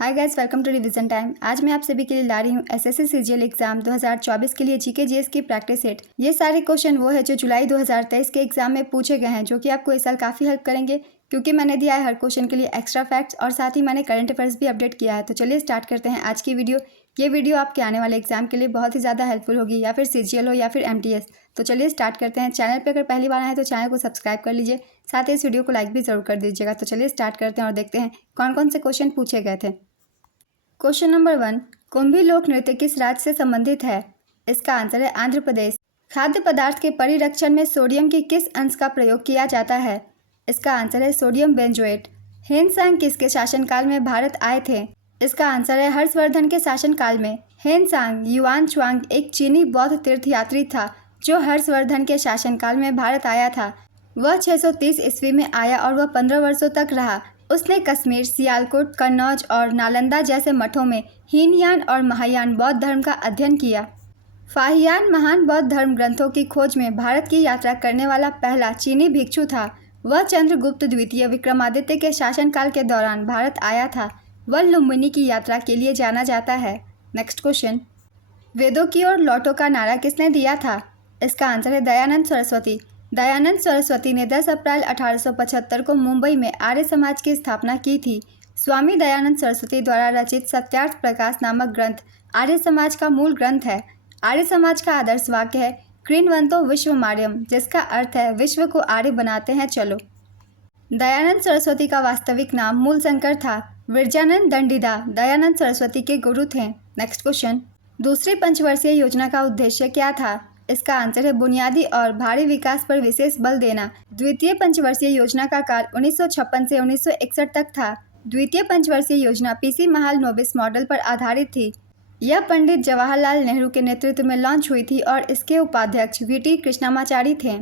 Hi guys, welcome to revision time. आज मैं आप सभी के लिए ला रही हूँ एसएससी सीजीएल एग्जाम 2024 के लिए जीके जीएस की प्रैक्टिस सेट। ये सारे क्वेश्चन वो है जो जुलाई 2023 के एग्जाम में पूछे गए हैं, जो कि आपको इस साल काफ़ी हेल्प करेंगे क्योंकि मैंने दिया है हर क्वेश्चन के लिए एक्स्ट्रा फैक्ट्स और साथ ही मैंने करंट अफेयर्स भी अपडेट किया है। तो चलिए स्टार्ट करते हैं आज की वीडियो। ये वीडियो आपके आने वाले एग्जाम के लिए बहुत ही ज़्यादा हेल्पफुल होगी, या फिर सीजीएल हो या फिर एमटीएस। तो चलिए स्टार्ट करते हैं। चैनल पे अगर पहली बार आए तो चैनल को सब्सक्राइब कर लीजिए, साथ ही इस वीडियो को लाइक भी जरूर कर दीजिएगा। तो चलिए स्टार्ट करते हैं और देखते हैं कौन कौन से क्वेश्चन पूछे गए थे। क्वेश्चन नंबर 1, कुंभी लोक नृत्य किस राज्य से संबंधित है? इसका आंसर है आंध्र प्रदेश। खाद्य पदार्थ के परिरक्षण में सोडियम की किस अंश का प्रयोग किया जाता है? इसका आंसर है सोडियम बेंजोएट। हेनसांग किसके शासनकाल में भारत आए थे? इसका आंसर है हर्षवर्धन के शासनकाल में। हेनसांग युआनच्वांग एक चीनी बौद्ध तीर्थयात्री था जो हर्षवर्धन के शासनकाल में भारत आया था। वह 630 ईस्वी में आया और वह 15 वर्षों तक रहा। उसने कश्मीर, सियालकोट, कन्नौज और नालंदा जैसे मठों में हीनयान और महायान बौद्ध धर्म का अध्ययन किया। फाहियान महान बौद्ध धर्म ग्रंथों की खोज में भारत की यात्रा करने वाला पहला चीनी भिक्षु था। वह चंद्रगुप्त द्वितीय विक्रमादित्य के शासनकाल के दौरान भारत आया था। वह लुम्बिनी की यात्रा के लिए जाना जाता है। नेक्स्ट क्वेश्चन, वेदों की ओर लौटो का नारा किसने दिया था? इसका आंसर है दयानंद सरस्वती। दयानंद सरस्वती ने 10 अप्रैल 1875 को मुंबई में आर्य समाज की स्थापना की थी। स्वामी दयानंद सरस्वती द्वारा रचित सत्यार्थ प्रकाश नामक ग्रंथ आर्य समाज का मूल ग्रंथ है। आर्य समाज का आदर्श वाक्य है कृण्वन्तो विश्वमार्यम, जिसका अर्थ है विश्व को आर्य बनाते हैं चलो। दयानंद सरस्वती का वास्तविक नाम मूलशंकर था। विरजानंद दंडीदा दयानंद सरस्वती के गुरु थे। नेक्स्ट क्वेश्चन, दूसरी पंचवर्षीय योजना का उद्देश्य क्या था? इसका आंसर है बुनियादी और भारी विकास पर विशेष बल देना। द्वितीय पंचवर्षीय योजना का काल 1956 से 1961 तक था। द्वितीय पंचवर्षीय योजना पीसी महालनोबिस मॉडल पर आधारित थी। यह पंडित जवाहरलाल नेहरू के नेतृत्व में लॉन्च हुई थी और इसके उपाध्यक्ष वीटी कृष्णमाचारी थे।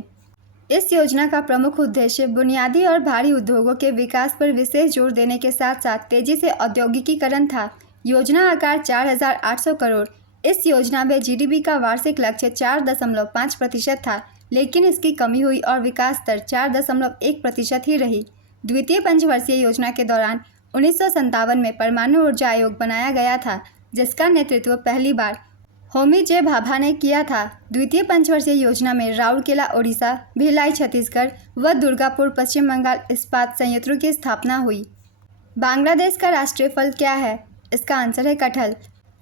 इस योजना का प्रमुख उद्देश्य बुनियादी और भारी उद्योगों के विकास पर विशेष जोर देने के साथ साथ तेजी से औद्योगिकीकरण था। योजना आकार 4,800 करोड़। इस योजना में जीडीपी का वार्षिक लक्ष्य 4.5% था, लेकिन इसकी कमी हुई और विकास दर 4.1% ही रही। द्वितीय पंचवर्षीय योजना के दौरान 1957 में परमाणु ऊर्जा आयोग बनाया गया था, जिसका नेतृत्व पहली बार होमी जे भाभा ने किया था। द्वितीय पंचवर्षीय योजना में राउरकेला ओडिशा, भिलाई छत्तीसगढ़ व दुर्गापुर पश्चिम बंगाल इस्पात संयंत्रों की स्थापना हुई। बांग्लादेश का राष्ट्रीय फल क्या है? इसका आंसर है कटहल।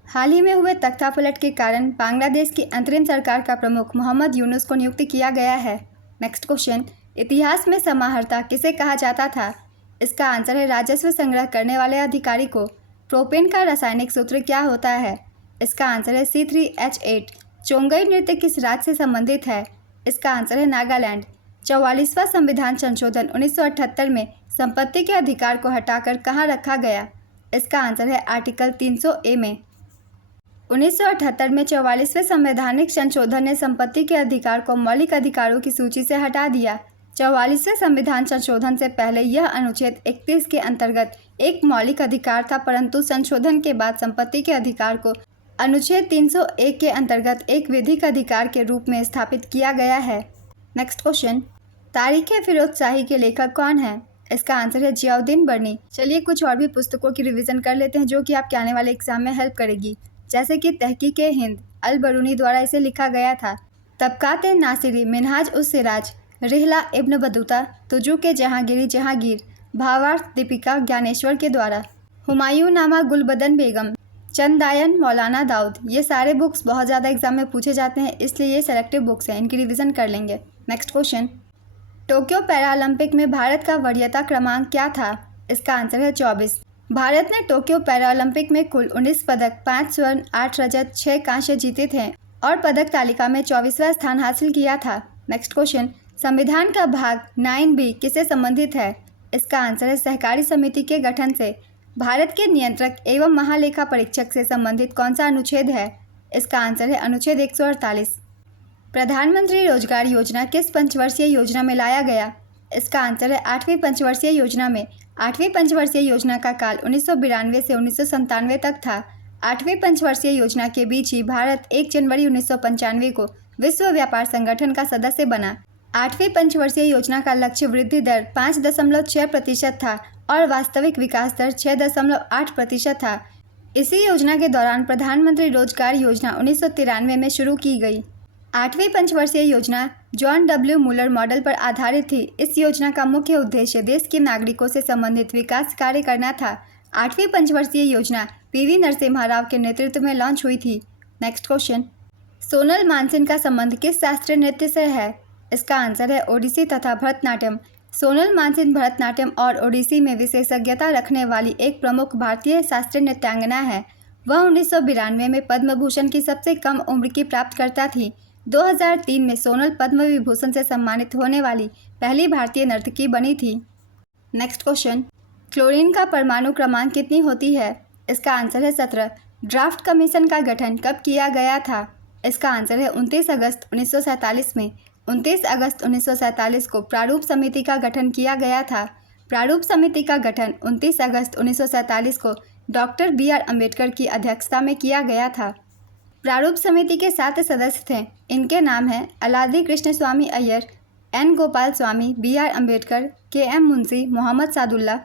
हाल ही में हुए तख्तापलट के कारण बांग्लादेश की अंतरिम सरकार का प्रमुख मोहम्मद यूनुस को नियुक्त किया गया है। नेक्स्ट क्वेश्चन, इतिहास में समाहर्ता किसे कहा जाता था? इसका आंसर है राजस्व संग्रह करने वाले अधिकारी को। प्रोपेन का रासायनिक सूत्र क्या होता है? इसका आंसर है C3H8। चोंगई नृत्य किस राज्य से संबंधित है? इसका आंसर है नागालैंड। 44वां संविधान संशोधन 1978 में संपत्ति के अधिकार को हटाकर कहाँ रखा गया? इसका आंसर है आर्टिकल 300A में। 1978 में 44वें संवैधानिक संशोधन ने संपत्ति के अधिकार को मौलिक अधिकारों की सूची से हटा दिया। 44वें संविधान संशोधन से पहले यह अनुच्छेद 31 के अंतर्गत एक मौलिक अधिकार था, परंतु संशोधन के बाद संपत्ति के अधिकार को अनुच्छेद 301 के अंतर्गत एक विधिक अधिकार के रूप में स्थापित किया गया है। नेक्स्ट क्वेश्चन, तारीख-ए-फिरोजशाही के लेखक कौन है? इसका आंसर है जियाउद्दीन बर्नी। चलिए कुछ और भी पुस्तकों की रिवीजन कर लेते हैं जो कि आपके आने वाले एग्जाम में हेल्प करेगी, जैसे कि तहकीक-ए-हिंद अल बरूनी द्वारा इसे लिखा गया था। तबकात-ए-नासिरी मिनहाज-उस-सिराज रिहला इब्न बतूता तुजुक जहांगीरी जहांगीर भावार्थ दीपिका ज्ञानेश्वर के द्वारा। हुमायूं नामा गुलबदन बेगम चंदायन मौलाना दाऊद। ये सारे बुक्स बहुत ज़्यादा एग्जाम में पूछे जाते हैं, इसलिए ये सेलेक्टिव बुक्स हैं, इनकी रिवीजन कर लेंगे। नेक्स्ट क्वेश्चन, टोक्यो पैरालंपिक में भारत का वरीयता क्रमांक क्या था? इसका आंसर है 24। भारत ने टोक्यो पैरालंपिक में कुल 19 पदक, 5 स्वर्ण, 8 रजत, 6 कांस्य जीते थे और पदक तालिका में 24वां स्थान हासिल किया था। नेक्स्ट क्वेश्चन, संविधान का भाग 9B किससे संबंधित है? इसका आंसर है सहकारी समिति के गठन से। भारत के नियंत्रक एवं महालेखा परीक्षक से संबंधित कौन सा अनुच्छेद है? इसका आंसर है अनुच्छेद 148। प्रधानमंत्री रोजगार योजना किस पंचवर्षीय योजना में लाया गया? इसका आंसर है 8वीं पंचवर्षीय योजना में। 8वीं पंचवर्षीय योजना का काल 1992 से 1997 तक था। 8वीं पंचवर्षीय योजना के बीच ही भारत 1 जनवरी 1995 को विश्व व्यापार संगठन का सदस्य बना। 8वीं पंचवर्षीय योजना का लक्ष्य वृद्धि दर 5.6% था और वास्तविक विकास दर 6.8% था। इसी योजना के दौरान प्रधानमंत्री रोजगार योजना 1993 में शुरू की गई। 8वीं पंचवर्षीय योजना जॉन डब्ल्यू मुलर मॉडल पर आधारित थी। इस योजना का मुख्य उद्देश्य देश के नागरिकों से संबंधित विकास कार्य करना था। 8वीं पंचवर्षीय योजना पीवी नरसिम्हा राव के नेतृत्व में लॉन्च हुई थी। नेक्स्ट क्वेश्चन, सोनल मानसिंह का संबंध किस शास्त्रीय नृत्य से है? इसका आंसर है ओडिसी तथा भरतनाट्यम। सोनल मानसिंह भरतनाट्यम और ओडिसी में विशेषज्ञता रखने वाली एक प्रमुख भारतीय शास्त्रीय नृत्यांगना है। वह 1992 में पद्म भूषण की सबसे कम उम्र की प्राप्तकर्ता थी। 2003 में सोनल पद्म विभूषण से सम्मानित होने वाली पहली भारतीय नर्तकी बनी थी। नेक्स्ट क्वेश्चन, क्लोरीन का परमाणु क्रमांक कितनी होती है? इसका आंसर है 17। ड्राफ्ट कमीशन का गठन कब किया गया था? इसका आंसर है 29 अगस्त 1947 में। 29 अगस्त 1947 को प्रारूप समिति का गठन किया गया था। प्रारूप समिति का गठन 29 अगस्त 1947 को डॉक्टर बी.आर. अम्बेडकर की अध्यक्षता में किया गया था। प्रारूप समिति के 7 सदस्य थे। इनके नाम हैं Alladi Krishnaswami Ayyar, N. Gopalaswami, B R. Ambedkar, K M. Munshi, Mohammad Saadulla,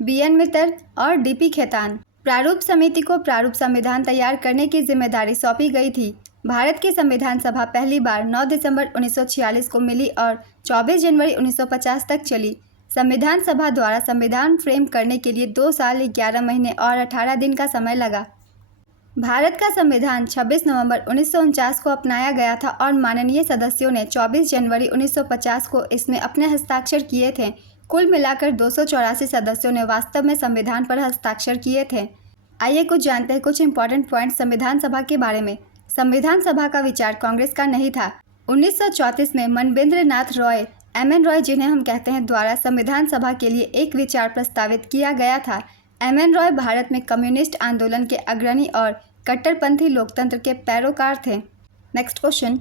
B N. Mitter और डी.पी. खेतान। प्रारूप समिति को प्रारूप संविधान तैयार करने की जिम्मेदारी सौंपी गई थी। भारत की संविधान सभा पहली बार 9 दिसंबर 1946 को मिली और 24 जनवरी 1950 तक चली। संविधान सभा द्वारा संविधान फ्रेम करने के लिए 2 साल 11 महीने और 18 दिन का समय लगा। भारत का संविधान 26 नवंबर 1949 को अपनाया गया था और माननीय सदस्यों ने 24 जनवरी 1950 को इसमें अपने हस्ताक्षर किए थे। कुल मिलाकर 284 सदस्यों ने वास्तव में संविधान पर हस्ताक्षर किए थे। आइए कुछ जानते हैं कुछ इंपॉर्टेंट पॉइंट संविधान सभा के बारे में। संविधान सभा का विचार कांग्रेस का नहीं था। 1934 में मनवेंद्र नाथ रॉय, एम.एन. रॉय जिन्हें हम कहते हैं, द्वारा संविधान सभा के लिए एक विचार प्रस्तावित किया गया था। एम.एन. रॉय भारत में कम्युनिस्ट आंदोलन के अग्रणी और कट्टरपंथी लोकतंत्र के पैरोकार थे। नेक्स्ट क्वेश्चन,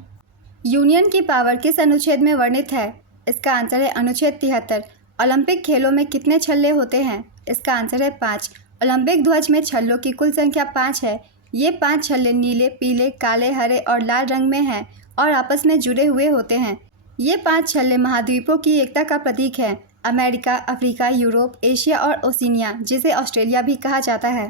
यूनियन की पावर किस अनुच्छेद में वर्णित है? इसका आंसर है अनुच्छेद 73। ओलंपिक खेलों में कितने छल्ले होते हैं? इसका आंसर है 5। ओलंपिक ध्वज में छल्लों की कुल संख्या 5 है। ये 5 छल्ले नीले, पीले, काले, हरे और लाल रंग में हैं और आपस में जुड़े हुए होते हैं। ये 5 छल्ले महाद्वीपों की एकता का प्रतीक है। अमेरिका, अफ्रीका, यूरोप, एशिया और ओशिनिया, जिसे ऑस्ट्रेलिया भी कहा जाता है।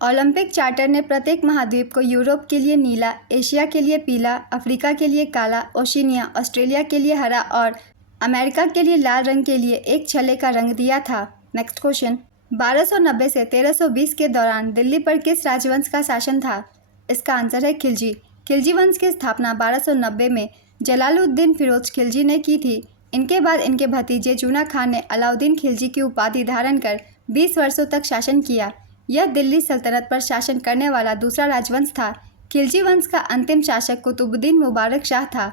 ओलंपिक चार्टर ने प्रत्येक महाद्वीप को यूरोप के लिए नीला, एशिया के लिए पीला, अफ्रीका के लिए काला, ओशिनिया, ऑस्ट्रेलिया के लिए हरा और अमेरिका के लिए लाल रंग के लिए एक छल्ले का रंग दिया था। नेक्स्ट क्वेश्चन, 1290 से 1320 के दौरान दिल्ली पर किस राजवंश का शासन था? इसका आंसर है खिलजी। खिलजी वंश की स्थापना 1290 में जलालुद्दीन फिरोज खिलजी ने की थी। इनके बाद इनके भतीजे जूना खान ने अलाउद्दीन खिलजी की उपाधि धारण कर 20 वर्षों तक शासन किया। यह दिल्ली सल्तनत पर शासन करने वाला दूसरा राजवंश था। खिलजी वंश का अंतिम शासक कुतुबुद्दीन मुबारक शाह था।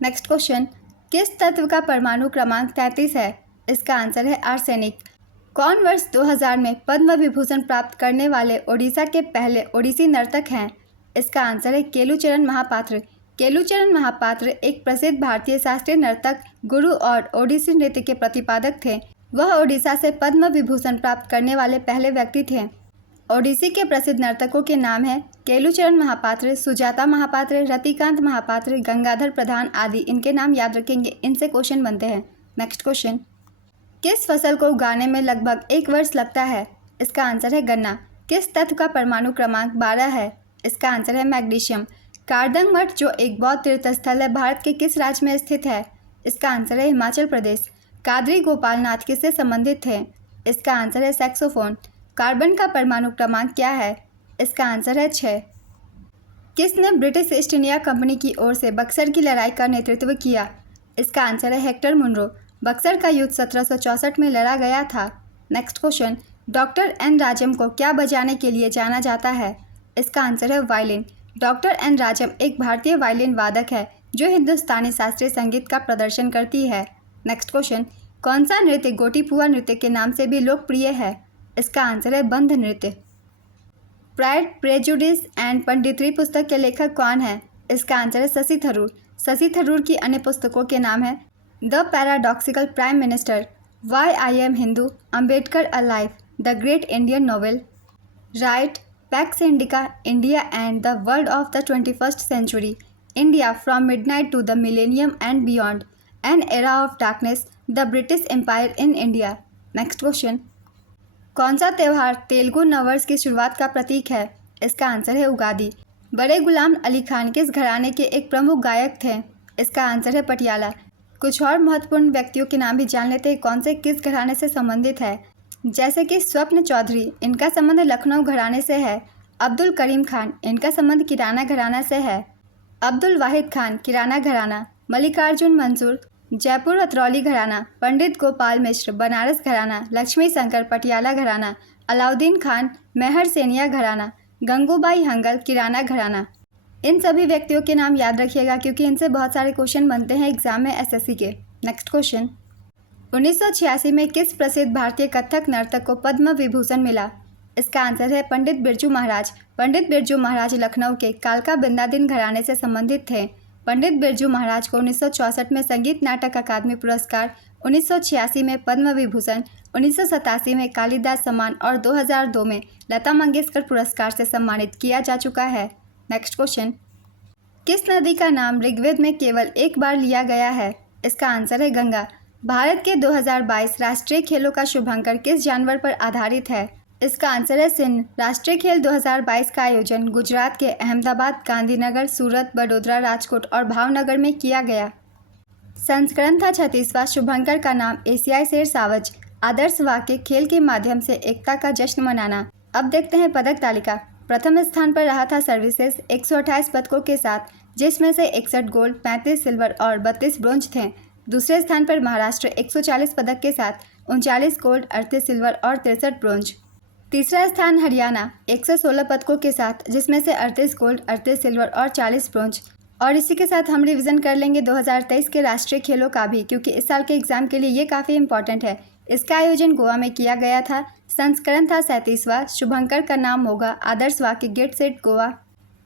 नेक्स्ट क्वेश्चन, किस तत्व का परमाणु क्रमांक 33 है? इसका आंसर है आर्सेनिक। कौन वर्ष 2000 में पद्म विभूषण प्राप्त करने वाले ओडिशा के पहले ओडिसी नर्तक हैं? इसका आंसर है केलुचरण महापात्र। केलुचरण महापात्र एक प्रसिद्ध भारतीय शास्त्रीय नर्तक, गुरु और ओडिसी नृत्य के प्रतिपादक थे। वह ओडिशा से पद्म विभूषण प्राप्त करने वाले पहले व्यक्ति थे। ओडिसी के प्रसिद्ध नर्तकों के नाम हैं केलुचरण महापात्र, सुजाता महापात्र, रतिकांत महापात्र, गंगाधर प्रधान आदि। इनके नाम याद रखेंगे, इनसे क्वेश्चन बनते हैं। नेक्स्ट क्वेश्चन, किस फसल को उगाने में लगभग 1 वर्ष लगता है? इसका आंसर है गन्ना। किस तत्व का परमाणु क्रमांक 12 है? इसका आंसर है मैग्नीशियम। कारदंग मठ जो एक बौद्ध तीर्थ स्थल है, भारत के किस राज्य में स्थित है? इसका आंसर है हिमाचल प्रदेश। कादरी गोपाल नाथ किससे संबंधित थे? इसका आंसर है सैक्सोफोन। कार्बन का परमाणु क्रमांक क्या है? इसका आंसर है 6। किसने ब्रिटिश ईस्ट इंडिया कंपनी की ओर से बक्सर की लड़ाई का नेतृत्व किया? इसका आंसर है हेक्टर मुनरो। बक्सर का युद्ध 1764 में लड़ा गया था। Next question, doctor N Rajam को क्या बजाने के लिए जाना जाता है? इसका आंसर है वायलिन। डॉक्टर एन राजम एक भारतीय वायलिन वादक है जो हिंदुस्तानी शास्त्रीय संगीत का प्रदर्शन करती है। नेक्स्ट क्वेश्चन, कौन सा नृत्य गोटीपुआ नृत्य के नाम से भी लोकप्रिय है? इसका आंसर है बंध नृत्य। प्राइड, प्रेजुडिस एंड पंडितरी पुस्तक के लेखक कौन है? इसका आंसर है शशि थरूर। शशि थरूर की अन्य पुस्तकों के नाम है the paradoxical prime minister, why I am Hindu, Ambedkar alive, the great Indian novel, right, Pax Indica, India and the world of the 21st century, India from midnight to the millennium and beyond, an era of darkness, the British empire in India. Next question, कौन सा त्यौहार तेलुगु नववर्ष की शुरुआत का प्रतीक है? इसका answer है उगादि। बड़े गुलाम अली खान किस घराने के एक प्रमुख गायक थे? इसका आंसर है पटियाला। कुछ और महत्वपूर्ण व्यक्तियों के नाम भी जान लेते हैं, कौन से किस घराने से संबंधित है। जैसे कि स्वप्न चौधरी, इनका संबंध लखनऊ घराने से है। अब्दुल करीम खान, इनका संबंध किराना घराना से है। अब्दुल वाहिद खान, किराना घराना। मल्लिकार्जुन मंसूर, जयपुर अतरौली घराना। पंडित गोपाल मिश्र, बनारस घराना। लक्ष्मी शंकर, पटियाला घराना। अलाउद्दीन खान, मेहर सेनिया घराना। गंगूबाई हंगल, किराना घराना। इन सभी व्यक्तियों के नाम याद रखिएगा क्योंकि इनसे बहुत सारे क्वेश्चन बनते हैं एग्जाम में एसएससी के। नेक्स्ट क्वेश्चन, 1986 में किस प्रसिद्ध भारतीय कथक नर्तक को पद्म विभूषण मिला? इसका आंसर है पंडित बिरजू महाराज। पंडित बिरजू महाराज लखनऊ के कालका बिंदादिन घराने से संबंधित थे। पंडित बिरजू महाराज को 1964 में संगीत नाटक अकादमी पुरस्कार, 1986 में पद्म विभूषण, 1987 में कालिदास सम्मान और 2002 में लता मंगेशकर पुरस्कार से सम्मानित किया जा चुका है। नेक्स्ट क्वेश्चन, किस नदी का नाम ऋग्वेद में केवल एक बार लिया गया है? इसका आंसर है गंगा। भारत के 2022 राष्ट्रीय खेलों का शुभांकर किस जानवर पर आधारित है? इसका आंसर है सिंह। राष्ट्रीय खेल 2022 का आयोजन गुजरात के अहमदाबाद, गांधीनगर, सूरत, बड़ोदरा, राजकोट और भावनगर में किया गया। संस्करण था 36वां। शुभंकर का नाम एशियाई शेर सावज। आदर्श वाक्य, खेल के माध्यम से एकता का जश्न मनाना। अब देखते हैं पदक तालिका। प्रथम स्थान पर रहा था सर्विसेज 128 पदकों के साथ, जिसमें से 61 गोल्ड, 35 सिल्वर और 32 ब्रोंज थे। दूसरे स्थान पर महाराष्ट्र 140 पदक के साथ 39 गोल्ड, 38 सिल्वर और 63 ब्रोंज। तीसरा स्थान हरियाणा 116 पदकों के साथ, जिसमें से 38 गोल्ड, 38 सिल्वर और 40 ब्रोंज। और इसी के साथ हम रिवीजन कर लेंगे 2023 के राष्ट्रीय खेलों का भी, क्योंकि इस साल के एग्जाम के लिए ये काफ़ी इंपॉर्टेंट है। इसका आयोजन गोवा में किया गया था। संस्करण था 37वां। शुभंकर का नाम होगा आदर्श वाक्य, गेट सेट गोवा।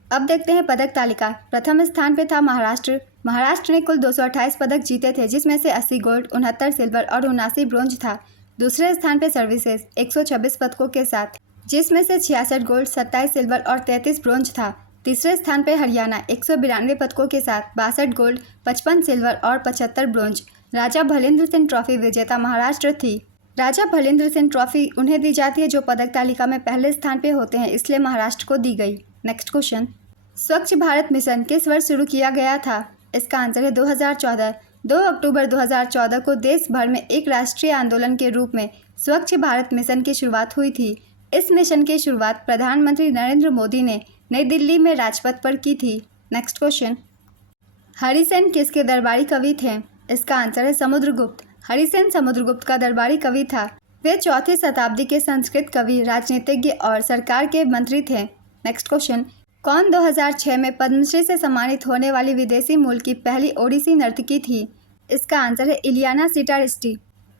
अब देखते हैं पदक तालिका। प्रथम स्थान पे था महाराष्ट्र। महाराष्ट्र ने कुल 228 पदक जीते थे, जिसमें से 80 गोल्ड, 69 सिल्वर और 79 ब्रोंज था। दूसरे स्थान पे सर्विसेज 126 पदकों के साथ, जिसमें से 66 गोल्ड, 27 सिल्वर और 33 ब्रोंज था। तीसरे स्थान पे हरियाणा 192 पदकों के साथ 62 गोल्ड, 55 सिल्वर और 75 ब्रोंज। राजा भलेंद्र सिंह ट्रॉफी विजेता महाराष्ट्र थी। राजा भलेंद्र सिंह ट्रॉफी उन्हें दी जाती है जो पदक तालिका में पहले स्थान पे होते हैं, इसलिए महाराष्ट्र को दी गई। नेक्स्ट क्वेश्चन, स्वच्छ भारत मिशन किस वर्ष शुरू किया गया था? इसका आंसर है 2014। 2 अक्टूबर 2014 को देश भर में एक राष्ट्रीय आंदोलन के रूप में स्वच्छ भारत मिशन की शुरुआत हुई थी। इस मिशन की शुरुआत प्रधानमंत्री नरेंद्र मोदी ने नई दिल्ली में राजपथ पर की थी। नेक्स्ट क्वेश्चन, हरिसेन किसके दरबारी कवि थे? इसका आंसर है समुद्रगुप्त। हरिसेन समुद्रगुप्त का दरबारी कवि था। वे 4वीं शताब्दी के संस्कृत कवि, राजनीतिज्ञ और सरकार के मंत्री थे। नेक्स्ट क्वेश्चन, कौन 2006 में पद्मश्री से सम्मानित होने वाली विदेशी मूल की पहली ओडिसी नर्तकी थी? इसका आंसर है इलियाना सिटारिस्टी।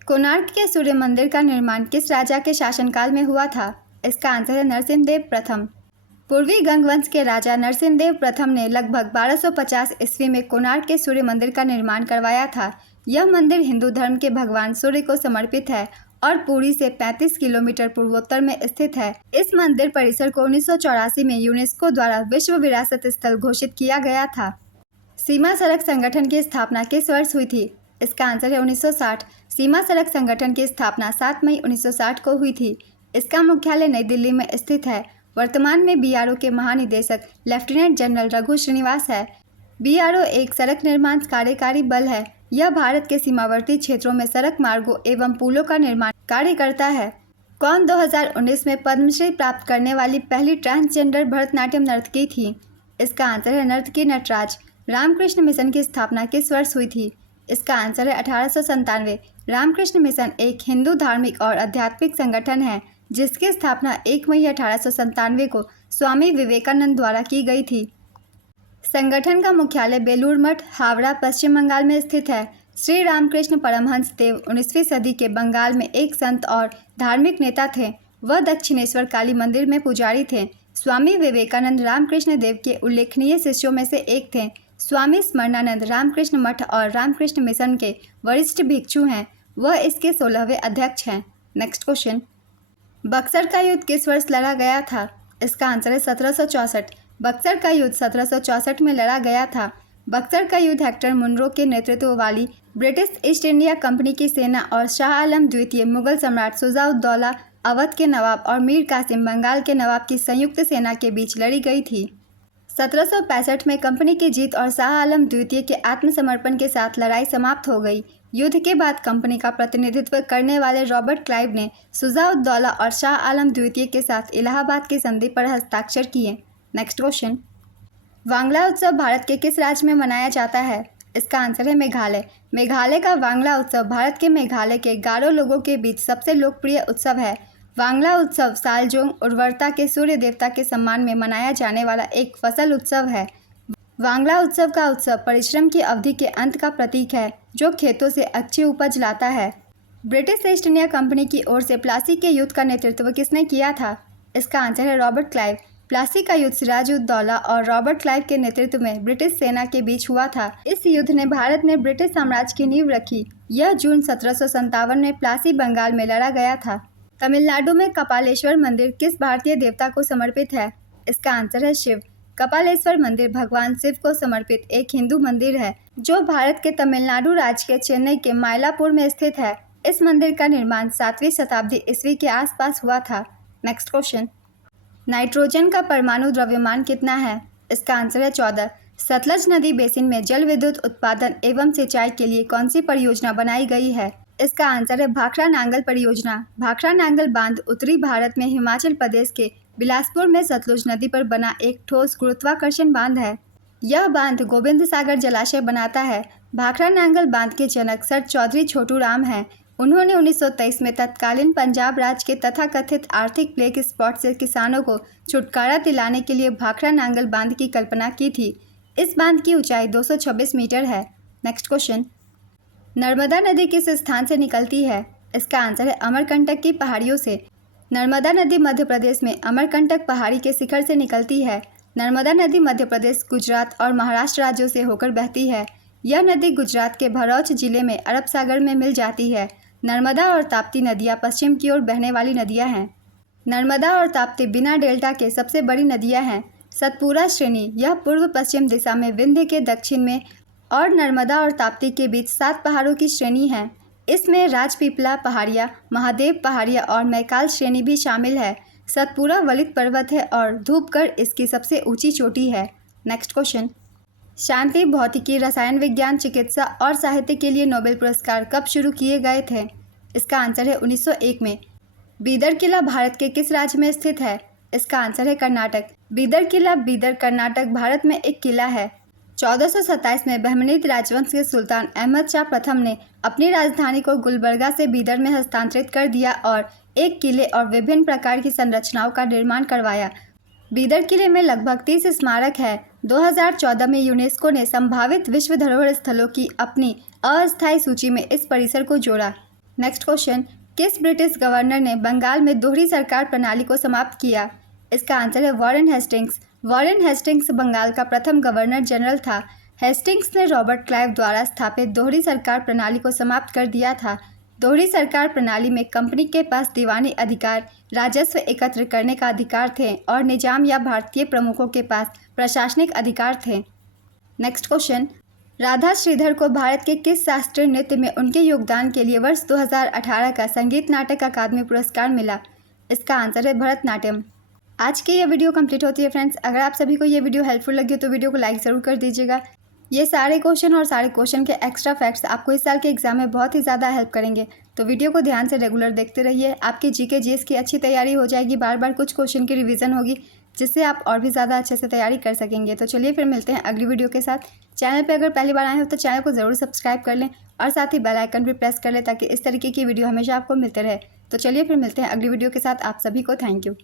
कोणार्क के सूर्य मंदिर का निर्माण किस राजा के शासनकाल में हुआ था? इसका आंसर है नरसिंहदेव प्रथम। पूर्वी गंगवंश के राजा नरसिंहदेव प्रथम ने लगभग 1250 ईस्वी में कोणार्क के सूर्य मंदिर का निर्माण करवाया था। यह मंदिर हिंदू धर्म के भगवान सूर्य को समर्पित है और पुरी से 35 किलोमीटर पूर्वोत्तर में स्थित है। इस मंदिर परिसर को 1984 में यूनेस्को द्वारा विश्व विरासत स्थल घोषित किया गया था। सीमा सड़क संगठन की स्थापना किस वर्ष हुई थी? इसका आंसर है 1960। सीमा सड़क संगठन की स्थापना 7 मई 1960 को हुई थी। इसका मुख्यालय नई दिल्ली में स्थित है। वर्तमान में बीआरओ के महानिदेशक लेफ्टिनेंट जनरल रघु श्रीनिवास है। बीआरओ एक सड़क निर्माण कार्यकारी बल है। यह भारत के सीमावर्ती क्षेत्रों में सड़क मार्गों एवं पुलों का निर्माण कार्य करता है। कौन 2019 में पद्मश्री प्राप्त करने वाली पहली ट्रांसजेंडर भरतनाट्यम नर्तकी थी? इसका आंसर है नर्तकी नटराज। रामकृष्ण मिशन की स्थापना किस वर्ष हुई थी? इसका आंसर है 1897। रामकृष्ण मिशन एक हिंदू धार्मिक और आध्यात्मिक संगठन है, जिसकी स्थापना 1 मई 1897 को स्वामी विवेकानंद द्वारा की गई थी। संगठन का मुख्यालय बेलूर मठ, हावड़ा, पश्चिम बंगाल में स्थित है। श्री रामकृष्ण परमहंस देव 19वीं सदी के बंगाल में एक संत और धार्मिक नेता थे। वह दक्षिणेश्वर काली मंदिर में पुजारी थे। स्वामी विवेकानंद रामकृष्ण देव के उल्लेखनीय शिष्यों में से एक थे। स्वामी स्मरणानंद रामकृष्ण मठ और रामकृष्ण मिशन के वरिष्ठ भिक्षु हैं। वह इसके 16वें अध्यक्ष हैं। नेक्स्ट क्वेश्चन, बक्सर का युद्ध किस वर्ष लड़ा गया था? इसका आंसर है 1764। बक्सर का युद्ध 1764 में लड़ा गया था। बक्सर का युद्ध हेक्टर मुनरो के नेतृत्व वाली ब्रिटिश ईस्ट इंडिया कंपनी की सेना और शाह आलम द्वितीय मुगल सम्राट शुजा-उद-दौला अवध के नवाब और मीर कासिम बंगाल के नवाब की संयुक्त सेना के बीच लड़ी गई थी। 1765 में कंपनी की जीत और शाह आलम द्वितीय के आत्मसमर्पण के साथ लड़ाई समाप्त हो गई। युद्ध के बाद कंपनी का प्रतिनिधित्व करने वाले रॉबर्ट क्लाइव ने शुजा-उद-दौला और शाह आलम द्वितीय के साथ इलाहाबाद की संधि पर हस्ताक्षर किए। नेक्स्ट क्वेश्चन, वांगला उत्सव भारत के किस राज्य में मनाया जाता है? इसका आंसर है मेघालय। मेघालय का वांगला उत्सव भारत के मेघालय के गारो लोगों के बीच सबसे लोकप्रिय उत्सव है। वांगला उत्सव सालजोंग उर्वरता के सूर्य देवता के सम्मान में मनाया जाने वाला एक फसल उत्सव है। वांगला उत्सव का उत्सव परिश्रम की अवधि के अंत का प्रतीक है जो खेतों से अच्छी उपज लाता है। ब्रिटिश ईस्ट इंडिया कंपनी की ओर से प्लासी के युद्ध का नेतृत्व किसने किया था? इसका आंसर है रॉबर्ट क्लाइव। प्लासी का युद्ध सिराज-उद-दौला और रॉबर्ट क्लाइव के नेतृत्व में ब्रिटिश सेना के बीच हुआ था। इस युद्ध ने भारत में ब्रिटिश साम्राज्य की नींव रखी। यह जून 1757 में प्लासी बंगाल में लड़ा गया था। तमिलनाडु में कपालेश्वर मंदिर किस भारतीय देवता को समर्पित है? इसका आंसर है शिव। कपालेश्वर मंदिर भगवान शिव को समर्पित एक हिंदू मंदिर है जो भारत के तमिलनाडु राज्य के चेन्नई के मायलापुर में स्थित है। इस मंदिर का निर्माण 7वीं शताब्दी ईस्वी के आसपास हुआ था। नेक्स्ट क्वेश्चन, नाइट्रोजन का परमाणु द्रव्यमान कितना है? इसका आंसर है 14। सतलज नदी बेसिन में जल विद्युत उत्पादन एवं सिंचाई के लिए कौन सी परियोजना बनाई गई है? इसका आंसर है भाखड़ा नांगल परियोजना। भाखड़ा नांगल बांध उत्तरी भारत में हिमाचल प्रदेश के बिलासपुर में सतलुज नदी पर बना एक ठोस गुरुत्वाकर्षण बांध है। यह बांध गोविंद सागर जलाशय बनाता है। भाखड़ा नांगल बांध के जनक सर चौधरी छोटू राम हैं। उन्होंने 1923 में तत्कालीन पंजाब राज्य के तथाकथित आर्थिक प्लेग स्पॉट से किसानों को छुटकारा दिलाने के लिए भाखड़ा नांगल बांध की कल्पना की थी। इस बांध की ऊंचाई 226 मीटर है। नेक्स्ट क्वेश्चन, नर्मदा नदी किस स्थान से निकलती है? इसका आंसर है अमरकंटक की पहाड़ियों से। नर्मदा नदी मध्य प्रदेश में अमरकंटक पहाड़ी के शिखर से निकलती है। नर्मदा नदी मध्य प्रदेश, गुजरात और महाराष्ट्र राज्यों से होकर बहती है। यह नदी गुजरात के भरूच जिले में अरब सागर में मिल जाती है। नर्मदा और ताप्ती नदियाँ पश्चिम की ओर बहने वाली नदियाँ हैं। नर्मदा और ताप्ती बिना डेल्टा के सबसे बड़ी नदियाँ हैं। सतपुरा श्रेणी यह पूर्व पश्चिम दिशा में विंध्य के दक्षिण में और नर्मदा और ताप्ती के बीच 7 पहाड़ों की श्रेणी है। इसमें राजपीपला पहाड़ियाँ, महादेव पहाड़ियाँ और मैकाल श्रेणी भी शामिल है। सतपुरा वलित पर्वत है और धूपगढ़ इसकी सबसे ऊंची चोटी है। नेक्स्ट क्वेश्चन, शांति भौतिकी, रसायन विज्ञान, चिकित्सा और साहित्य के लिए नोबेल पुरस्कार कब शुरू किए गए थे? इसका आंसर है 1901 में। बीदर किला भारत के किस राज्य में स्थित है? इसका आंसर है कर्नाटक। बीदर किला बीदर कर्नाटक भारत में एक किला है। 1427 में बहमनीद राजवंश के सुल्तान अहमद शाह प्रथम ने अपनी राजधानी को गुलबर्गा से बीदर में हस्तांतरित कर दिया और एक किले और विभिन्न प्रकार की संरचनाओं का निर्माण करवाया। बीदर किले में लगभग 30 स्मारक है। 2014 में यूनेस्को ने संभावित विश्व धरोहर स्थलों की अपनी अस्थायी सूची में इस परिसर को जोड़ा। नेक्स्ट क्वेश्चन, किस ब्रिटिश गवर्नर ने बंगाल में दोहरी सरकार प्रणाली को समाप्त किया? इसका आंसर है Warren Hastings. Warren Hastings Bengal का प्रथम गवर्नर जनरल था। हेस्टिंग्स ने रॉबर्ट क्लाइव द्वारा स्थापित दोहरी सरकार प्रणाली को समाप्त कर दिया था। दोहरी सरकार प्रणाली में कंपनी के पास दीवानी अधिकार, राजस्व एकत्र करने का अधिकार थे और निजाम या भारतीय प्रमुखों के पास प्रशासनिक अधिकार थे। नेक्स्ट क्वेश्चन, राधा श्रीधर को भारत के किस शास्त्रीय नृत्य में उनके योगदान के लिए वर्ष 2018 का संगीत नाटक अकादमी पुरस्कार मिला? इसका आंसर है भरतनाट्यम। आज की ये वीडियो कंप्लीट होती है फ्रेंड्स। अगर आप सभी को ये वीडियो हेल्पफुल लगी तो वीडियो को लाइक ज़रूर कर दीजिएगा। ये सारे क्वेश्चन और सारे क्वेश्चन के एक्स्ट्रा फैक्ट्स आपको इस साल के एग्जाम में बहुत ही ज़्यादा हेल्प करेंगे, तो वीडियो को ध्यान से रेगुलर देखते रहिए। आपकी जीके जीएस की अच्छी तैयारी हो जाएगी, बार बार कुछ क्वेश्चन की रिवीजन होगी जिससे आप और भी ज़्यादा अच्छे से तैयारी कर सकेंगे। तो चलिए फिर मिलते हैं अगली वीडियो के साथ। चैनल पर अगर पहली बार आए हो तो चैनल को ज़रूर सब्सक्राइब कर लें और साथ ही बेल आइकन भी प्रेस कर लें ताकि इस तरीके की वीडियो हमेशा आपको मिलते रहे। तो चलिए फिर मिलते हैं अगली वीडियो के साथ। आप सभी को थैंक यू।